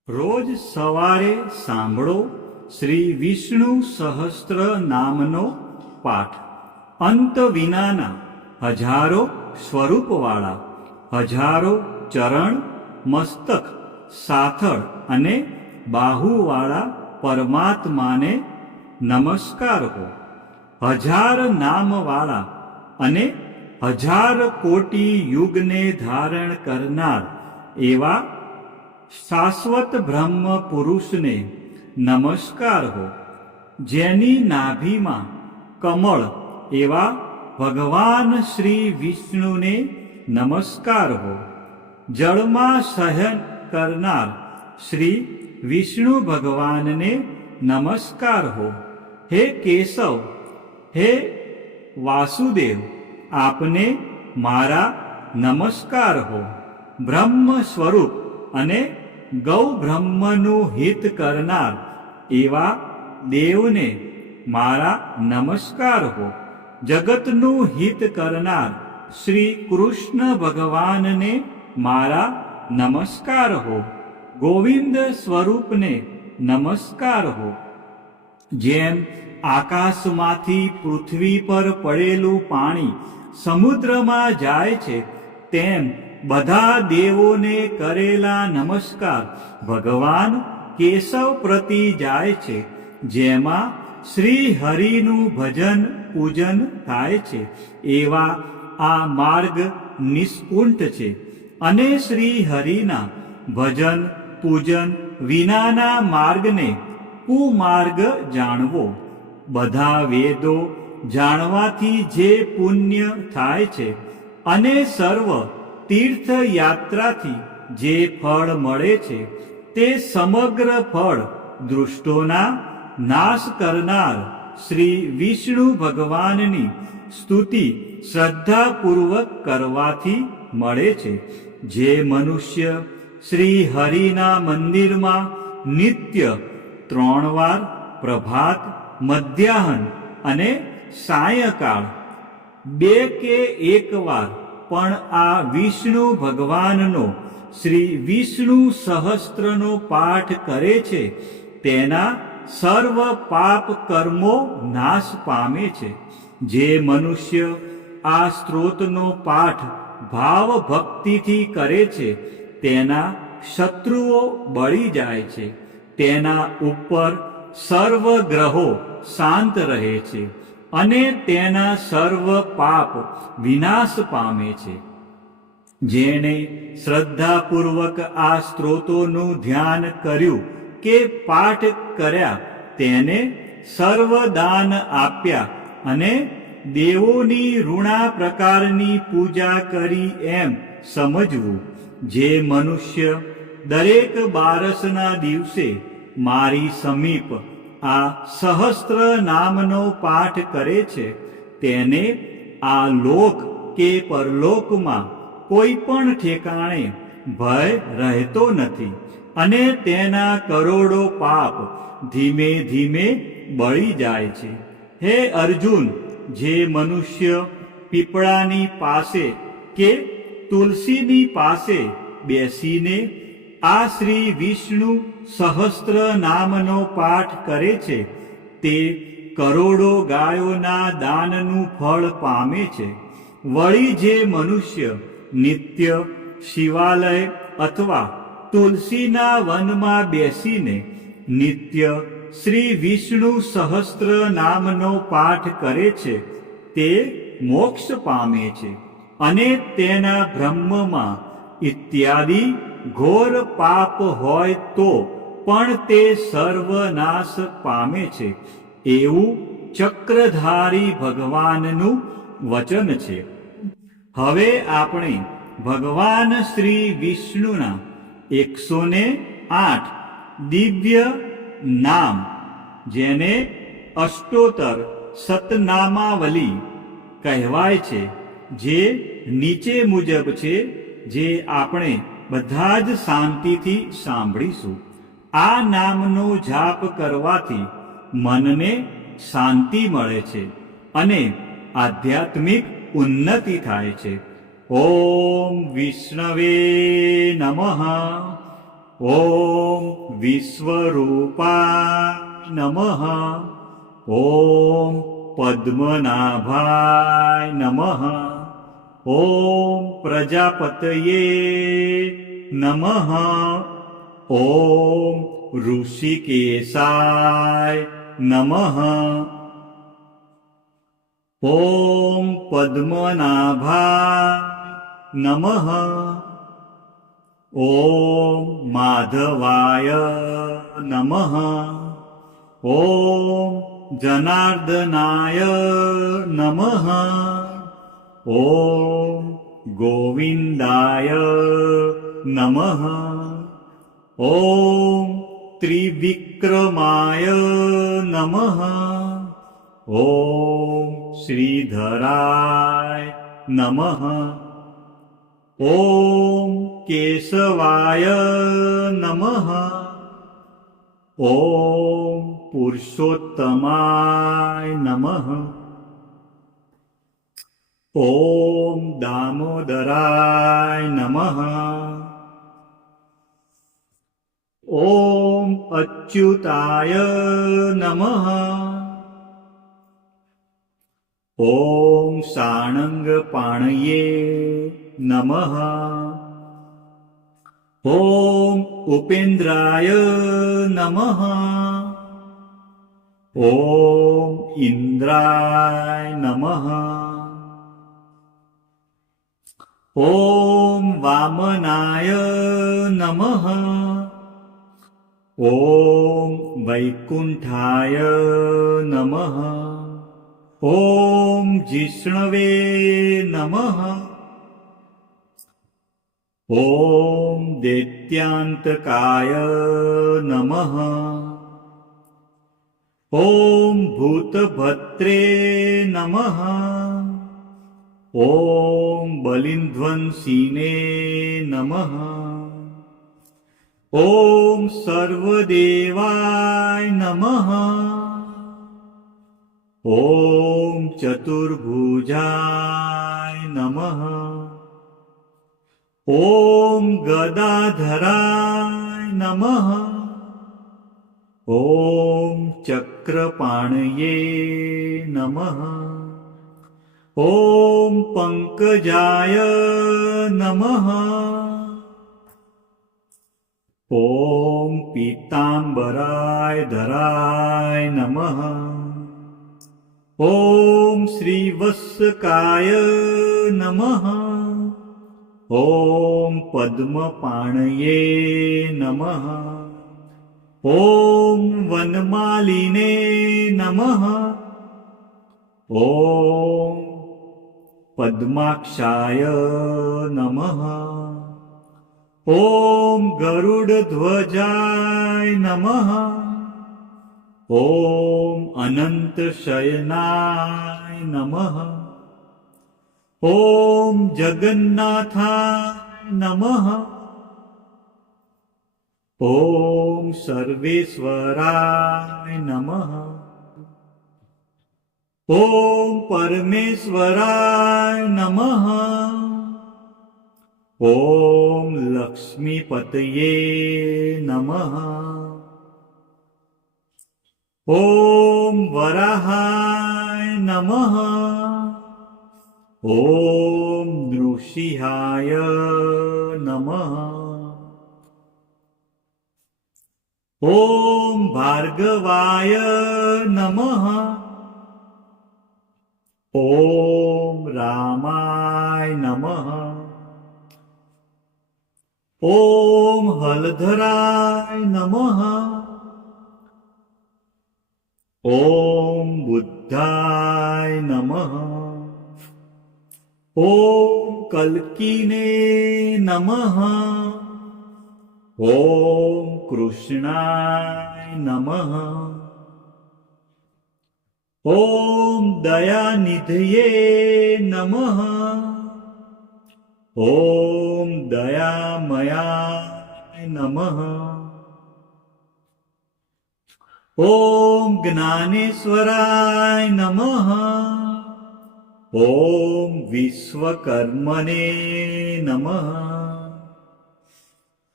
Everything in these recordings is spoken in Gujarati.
રોજ સવારે સાંભળો શ્રી વિષ્ણુ સહસ્ત્ર નામનો પાઠ. અંત વિનાના હજારો સ્વરૂપવાળા, હજારો ચરણ, મસ્તક, સાથળ અને બાહુવાળા પરમાત્માને નમસ્કાર હો. હજાર નામવાળા અને હજાર કોટી યુગને ધારણ કરનાર એવા શાશ્વત બ્રહ્મ પુરુષને નમસ્કાર હો. જેની નાભીમાં કમળ એવા ભગવાન શ્રી વિષ્ણુને નમસ્કાર હો. જળમાં શયન કરનાર શ્રી વિષ્ણુ ભગવાનને નમસ્કાર હો. હે કેશવ, હે વાસુદેવ, આપને મારા નમસ્કાર હો. બ્રહ્મ સ્વરૂપ અને ગૌ બ્રહ્મનું હિત કરનાર એવા દેવને મારા નમસ્કાર હો. જગતનું હિત કરનાર શ્રી કૃષ્ણ ભગવાનને મારા નમસ્કાર હો. ગોવિંદ સ્વરૂપને નમસ્કાર હો. જેમ આકાશમાંથી પૃથ્વી પર પડેલું પાણી સમુદ્રમાં જાય છે, તેમ બધા દેવોને કરેલા નમસ્કાર ભગવાન કેશવ પ્રતિ જાય છે. જેમાં શ્રી હરિનું ભજન પૂજન થાય છે, એવા આ માર્ગ નિષ્કુંઠ છે. અને શ્રી હરિના ભજન પૂજન વિનાના માર્ગને કુમાર્ગ જાણવો. બધા વેદો જાણવાથી જે પુણ્ય થાય છે અને સર્વ તીર્થયાત્રાથી જે ફળ મળે છે, તે સમગ્ર ફળ દુષ્ટોના નાશ કરનાર શ્રી વિષ્ણુ ભગવાનની સ્તુતિ શ્રદ્ધાપૂર્વક કરવાથી મળે છે. જે મનુષ્ય શ્રી હરિના મંદિરમાં નિત્ય 3 વાર પ્રભાત, મધ્યાહન અને સાયંકાળ 2 કે 1 વાર પણ આ વિષ્ણુ ભગવાનનો શ્રી વિષ્ણુ સહસ્ત્રનો પાઠ કરે છે, તેના સર્વ પાપ કર્મો નાશ પામે છે. જે મનુષ્ય આ સ્ત્રોતનો પાઠ ભાવ ભક્તિથી કરે છે, તેના શત્રુઓ બળી જાય છે. તેના ઉપર સર્વ ગ્રહો શાંત રહે છે અને તેના સર્વ પાપ વિનાશ પામે છે. જેણે શ્રદ્ધાપૂર્વક આ સ્ત્રોતોનું ધ્યાન કર્યું કે પાઠ કર્યા, તેને સર્વ દાન આપ્યા અને દેવોની ઋણા પ્રકારની પૂજા કરી એમ સમજવું. જે મનુષ્ય દરેક બારસના દિવસે મારી સમીપ આ સહસ્ત્ર નામનો પાઠ કરે છે, તેને આ લોક કે પરલોકમાં કોઈ પણ ઠેકાણે ભય રહેતો નથી અને તેના કરોડો પાપ ધીમે ધીમે બળી જાય છે. હે અર્જુન, જે મનુષ્ય પીપળાની પાસે કે તુલસીની પાસે બેસીને આ શ્રી વિષ્ણુ સહસ્ત્ર નામનો પાઠ કરે છે, તે કરોડો ગાયોના દાનનું ફળ પામે છે. વળી જે મનુષ્ય નિત્ય શિવાલય અથવા તુલસીના વનમાં બેસીને નિત્ય શ્રી વિષ્ણુ સહસ્ત્ર નામનો પાઠ કરે છે, તે મોક્ષ પામે છે અને તેના બ્રહ્મમાં ઇત્યાદિ ઘોર પાપ હોય તો પણ તે સર્વનાશ પામે છે. એવું ચક્રધારી ભગવાનનું વચન છે. હવે આપણે ભગવાન શ્રી વિષ્ણુના 108 દિવ્ય નામ, જેને અષ્ટોત્તર સતનામાવલી કહેવાય છે, જે નીચે મુજબ છે, જે આપણે બધા જ શાંતિથી સાંભળીશું. આ નામનો જાપ કરવાથી મનને શાંતિ મળે છે અને આધ્યાત્મિક ઉન્નતિ થાય છે. ઓમ વિષ્ણવે નમઃ. ॐ विश्वरूपाय नमः। ॐ पद्मनाभाय नमः। ॐ प्रजापतये नमः। ॐ ऋषिकेशाय नमः। ॐ पद्मनाभाय नमः। ॐ माधवाय नमः। ॐ जनार्दनाय नमः। ॐ गोविन्दाय नमः। ॐ त्रिविक्रमाय नमः। ॐ श्रीधराय नमः। ॐ केशवाय नमः। ॐ पुरुषोत्तमाय नमः। ॐ दामोदराय नमः। ॐ अच्युताय नमः। ॐ साणङ्गपाणये नमः। ॐ उपेन्द्राय नमः। ॐ इन्द्राय नमः। ॐ वामनाय नमः। ॐ वैकुण्ठाय नमः। ॐ जिष्णवे नमः। ॐ दैत्यान्तकाय नमः। ॐ भूतभद्रे नमः। ॐ बलिध्वंसिने नमः। ॐ सर्वदेवाय नमः। ॐ चतुर्भुजाय नमः। ॐ गदाधराय नमः। ॐ चक्रपाणये नमः। ॐ पङ्कजाय नमः। ॐ पीताम्बराय धराय नमः। ॐ श्रीवत्सकाय नमः। ॐ पद्मपाणये नमः। ॐ वनमालिने नमः। ॐ पद्माक्षाय नमः। ॐ गरुडध्वजाय नमः। ॐ अनन्तशयनाय नमः। ॐ जगन्नाथाय नमः। ॐ सर्वेश्वराय नमः। ॐ परमेश्वराय नमः। ॐ लक्ष्मीपतये नमः। ॐ वराहाय नमः। ॐ नृसिंहाय नमः। ॐ भार्गवाय नमः। ॐ रामाय नमः। ॐ हलधराय नमः। ॐ बुद्धाय नमः। ॐ कल्किने नमः। ॐ कृष्णाय नमः। ॐ दयानिधये नमः। ॐ दयामयाय नमः। ॐ ज्ञानेश्वराय नमः। ॐ विश्वकर्मणे नमः।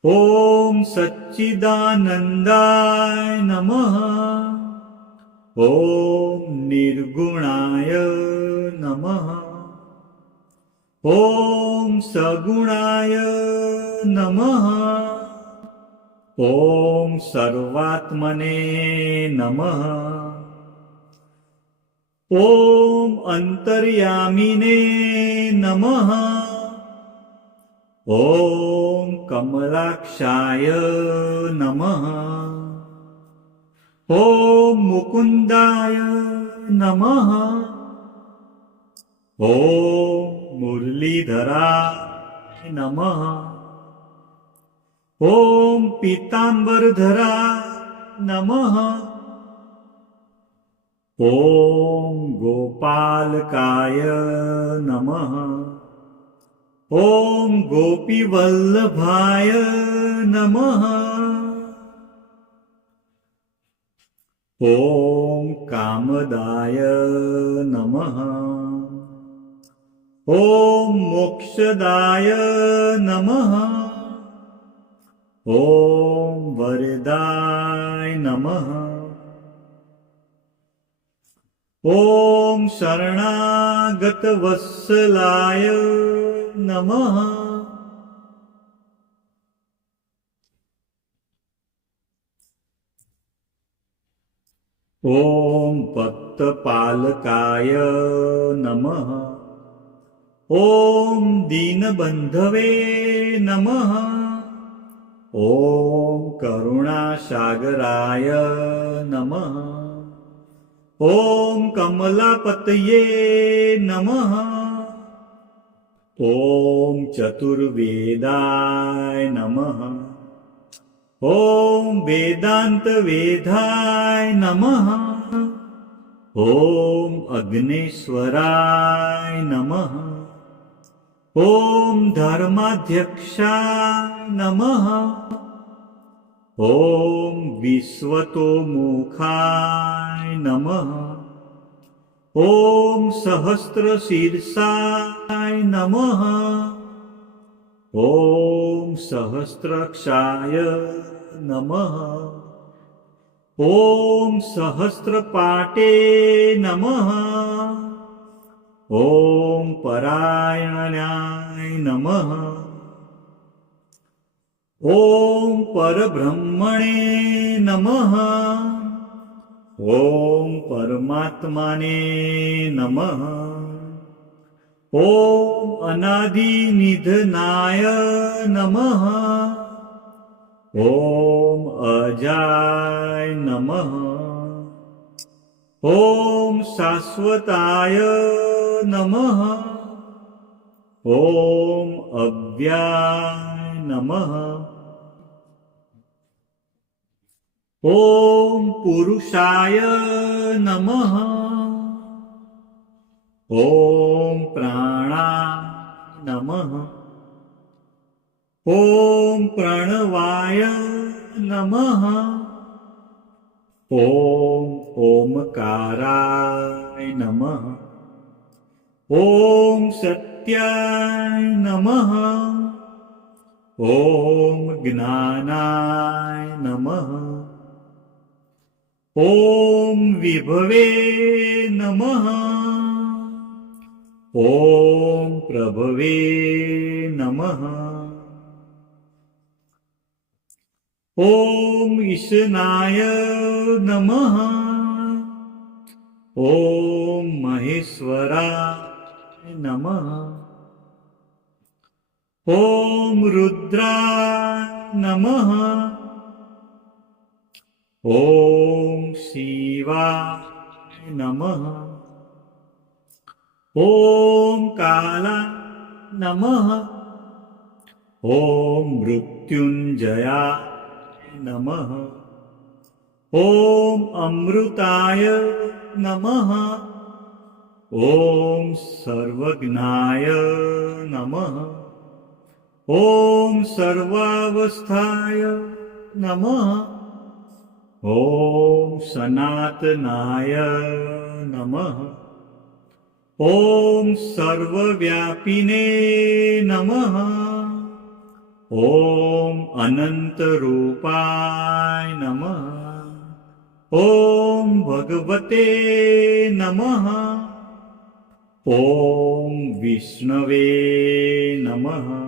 ॐ सच्चिदानन्दाय नमः। ॐ निर्गुणाय नमः। ॐ सगुणाय नमः। ॐ सर्वात्मने नमः। ॐ अन्तर्यामिने नमः। ॐ कमलाक्षाय नमः। ॐ मुकुन्दाय नमः। ॐ मुरलीधराय नमः। ॐ पीताम्बरधराय नमः। ॐ गोपालकाय नमः। ॐ गोपीवल्लभाय नमः। ॐ कामदाय नमः। ॐ मोक्षदाय नमः। ॐ वरदाय नमः। ॐ शरणागतवत्सलाय नमः। ॐ भक्तपालकाय नमः। ॐ दीनबन्धवे नमः। ॐ करुणासागराय नमः। ॐ कमलापतये नमः। ॐ चतुर्वेदाय नमः। ॐ वेदान्तवेदाय नमः। ॐ अग्नेश्वराय नमः। ॐ धर्माध्यक्षाय नमः। ॐ विश्वतोमुखाय नमः। ॐ सहस्रशीर्षाय नमः। ॐ सहस्राक्षाय नमः। ॐ सहस्रपाटे नमः। ॐ परायणाय नमः। ॐ परब्रह्मणे नमः। ॐ परमात्मने नमः। ॐ अनादिनिधनाय नमः। ॐ अजाय नमः। ॐ शाश्वताय नमः। ॐ अव्ययाय नमः। ॐ पुरुषाय नमः। ॐ प्राणाय नमः। ॐ प्रणवाय नमः। ॐ ओमकाराय नमः। ॐ सत्याय नमः। ॐ ज्ञानाय नमः। ॐ विभवे नमः। ॐ प्रभवे नमः। ॐ ईशनाय नमः। ॐ महेश्वराय नमः। ॐ रुद्राय नमः। ॐ शिवाय नमः। ॐ कालाय नमः। ॐ मृत्युंजयाय नमः। ॐ अमृताय नमः। ॐ सर्वज्ञाय नमः। ॐ सर्वावस्थाय नमः। ॐ सनातनाय नमः। ॐ सर्वव्यापिने नमः। ॐ अनन्तरूपाय नमः। ॐ भगवते नमः। ॐ विष्णवे नमः।